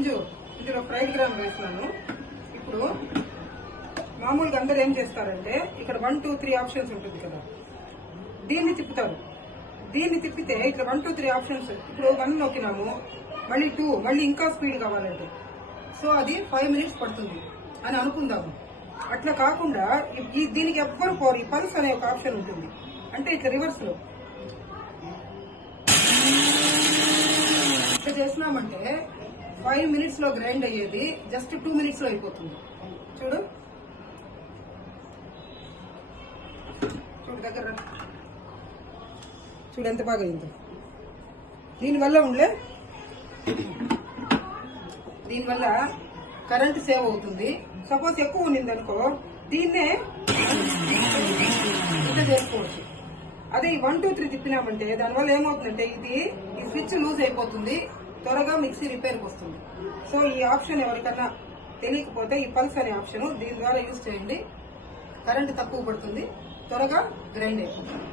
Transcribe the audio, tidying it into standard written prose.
మంజు ఇందులో fried gram వేస్తున్నాను. ఇప్పుడు మామూలుగా అందరూ ఏం చేస్తారంటే ఇక్కడ 1, 2, 3 ఆప్షన్స్ ఉంటుంది కదా, దీన్ని తిప్పుతారు. దీన్ని తిప్పితే ఇక్కడ 1, 2, 3 ఆప్షన్స్, ఇప్పుడు 1 నొక్కినాము, మళ్ళీ 2, మళ్ళీ ఇంకా స్పీడ్ కావాలంటే సో అది 5 minutes పడుతుంది అని అనుకుందాము. అట్లా కాకుండా దీనికి ఎవ్వరు పోరు. ఈ పల్స్ అనే ఒక ఆప్షన్ ఉంటుంది, అంటే ఇట్లా రివర్స్ లో ఇట్లా చేసినామంటే 5 minutes లో గ్రైండ్ అయ్యేది జస్ట్ 2 minutes లో అయిపోతుంది. చూడు చూడు దగ్గర చూడు ఎంత బాగా అయిందో. దీనివల్ల కరెంట్ సేవ్ అవుతుంది. సపోజ్ ఎక్కువ ఉన్నింది అనుకో, దీన్నే ఇట్లా చేసుకోవచ్చు. అదే ఈ 1, 2, 3 తిప్పినామంటే దానివల్ల ఏమవుతుందంటే ఈ స్విచ్ లూజ్ అయిపోతుంది, త్వరగా మిక్సీ రిపేర్కి వస్తుంది. సో ఈ ఆప్షన్ ఎవరికన్నా తెలియకపోతే ఈ పల్స్ అనే ఆప్షన్ దీని ద్వారా యూజ్ చేయండి. కరెంట్ తక్కువ పడుతుంది, త్వరగా గ్రైండ్ అయిపోతుంది.